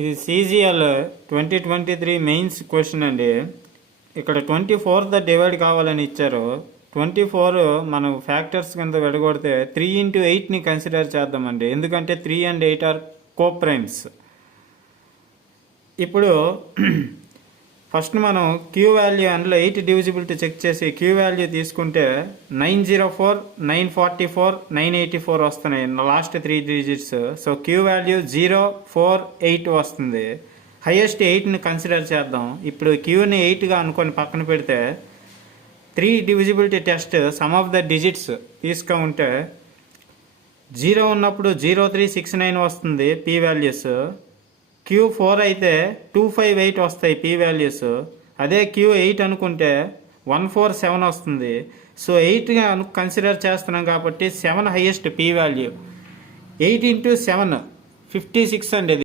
ఇది CGL 2023 mains question అండి. ఇక్కడ 24th డివైడ్ కావాలని ఇచ్చారు. 24 మనం ఫ్యాక్టర్స్ కింద విడగొడితే 3 into 8ని కన్సిడర్ చేద్దామండి, ఎందుకంటే 3 and 8 ఆర్ కో ప్రైమ్స్. ఇప్పుడు ఫస్ట్ మనం క్యూ వాల్యూ అందులో 8 డివిజిబిలిటీ చెక్ చేసి క్యూ వాల్యూ తీసుకుంటే 904, 944, 984 వస్తున్నాయి last 3 digits. So Q value 0, 4, 8 వస్తుంది. హైయెస్ట్ 8ని కన్సిడర్ చేద్దాం. ఇప్పుడు క్యూని 8గా అనుకొని పక్కన పెడితే 3 divisibility test some of the digits తీసుకుంటే 0 ఉన్నప్పుడు 0369 వస్తుంది పీ వాల్యూస్. Q4 అయితే 258 వస్తాయి పీ వాల్యూస్. అదే Q8 అనుకుంటే 147 వస్తుంది. సో 8గా కన్సిడర్ చేస్తున్నాం కాబట్టి 7 హైయెస్ట్ పీ వాల్యూ. 8 into 7 56 అండి.